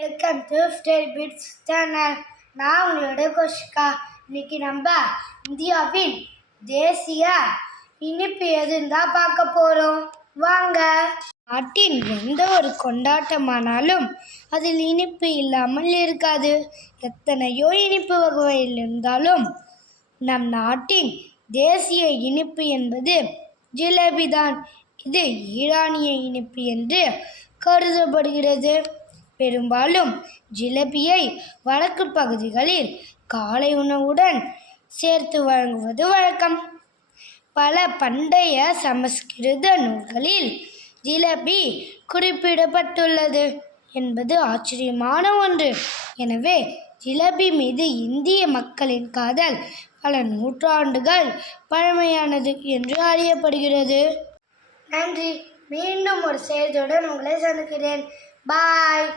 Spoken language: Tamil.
Welcome to ஸ்டேரி bits channel. நான் உங்களோட கோஷிகா. இன்னைக்கு நம்ம இந்தியாவின் தேசிய இனிப்பு எதுன்னு தான் பார்க்க போகிறோம். வாங்க. நாட்டின் எந்த ஒரு கொண்டாட்டமானாலும் அதில் இனிப்பு இல்லாமல் இருக்காது. எத்தனையோ இனிப்பு வகைகள் இருந்தாலும் நம் நாட்டின் தேசிய இனிப்பு என்பது ஜிலேபி தான். இது ஈரானிய இனிப்பு என்று கருதப்படுகிறது. பெரும்பாலும் ஜிலேபியை வடக்கு பகுதிகளில் காலை உணவுடன் சேர்த்து வழங்குவது வழக்கம். பல பண்டைய சமஸ்கிருத நூல்களில் ஜிலேபி குறிப்பிடப்பட்டுள்ளது என்பது ஆச்சரியமான ஒன்று. எனவே ஜிலேபி மீது இந்திய மக்களின் காதல் பல நூற்றாண்டுகள் பழமையானது என்று அறியப்படுகிறது. நன்றி. மீண்டும் ஒரு செய்தியுடன் உங்களை சந்திக்கிறேன். பாய்.